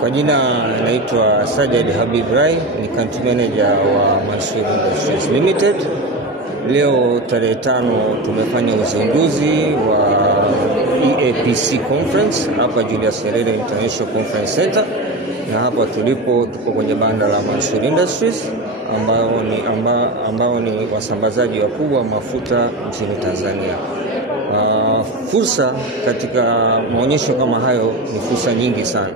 Kwa jina naitwa Sajid Habib Rai, ni country manager wa Mansour Industries Limited. Leo tarehe 5 tumefanya uzinduzi wa EAPC Conference hapa Julius Nyerere International Conference Center, na hapa tuko kwenye banda la Mansour Industries ambao ni wasambazaji wakubwa mafuta nchini Tanzania. Fursa katika maonyesho kama hayo ni fursa nyingi sana,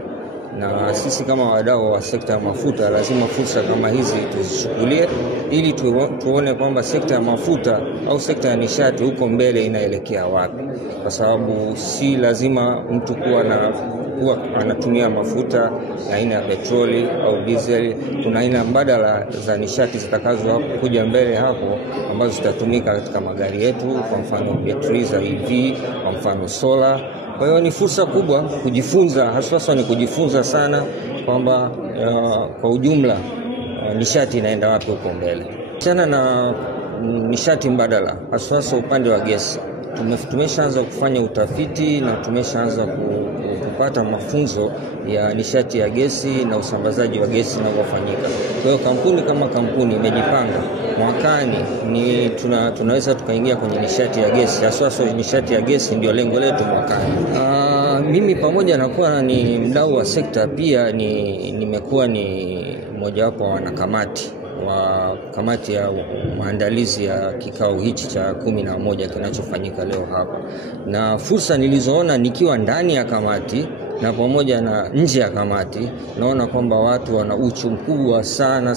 na sisi kama wadau wa sekta ya mafuta lazima fursa kama hizi tuzichukulie ili tuone kwamba sekta ya mafuta au sekta ya nishati huko mbele inaelekea wapi, kwa sababu si lazima mtu kuwa anatumia mafuta aina ya petroli au diesel. Kuna aina mbadala za nishati zitakazo kuja mbele hapo ambazo zitatumika katika magari yetu, kwa mfano betri za EV, kwa mfano solar. Kwa hiyo ni fursa kubwa kujifunza, hasa ni kujifunza sana kwamba kwa ujumla nishati inaenda wapi huko mbele. Tena na nishati mbadala, hasa upande wa gesi. Tumeshaanza kufanya utafiti na tumeshaanza kupata mafunzo ya nishati ya gesi na usambazaji wa gesi unavyofanyika. Kwa hiyo kampuni kama kampuni imejipanga mwakani tunaweza tukaingia kwenye nishati ya gesi. Hasa nishati ya gesi ndio lengo letu mwakani. Mimi pamoja na kuwa ni mdau wa sekta, pia nimekuwa ni mojawapo wa wanakamati wa kamati ya maandalizi ya kikao hichi cha 11 kinachofanyika leo hapa. Na fursa nilizoona nikiwa ndani ya kamati na pamoja na nje ya kamati, naona kwamba watu wana uchu mkubwa sana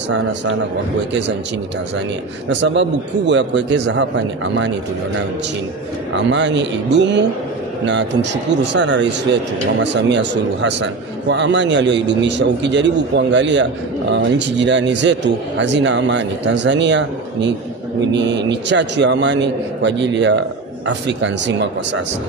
kwa kuwekeza nchini Tanzania. Na sababu kubwa ya kuwekeza hapa ni amani tulionayo nchini. Amani idumu, na tumshukuru sana rais wetu Mama Samia Suluhu Hassan kwa amani aliyoidumisha. Ukijaribu kuangalia nchi jirani zetu hazina amani. Tanzania ni chachu ya amani kwa ajili ya Afrika nzima kwa sasa.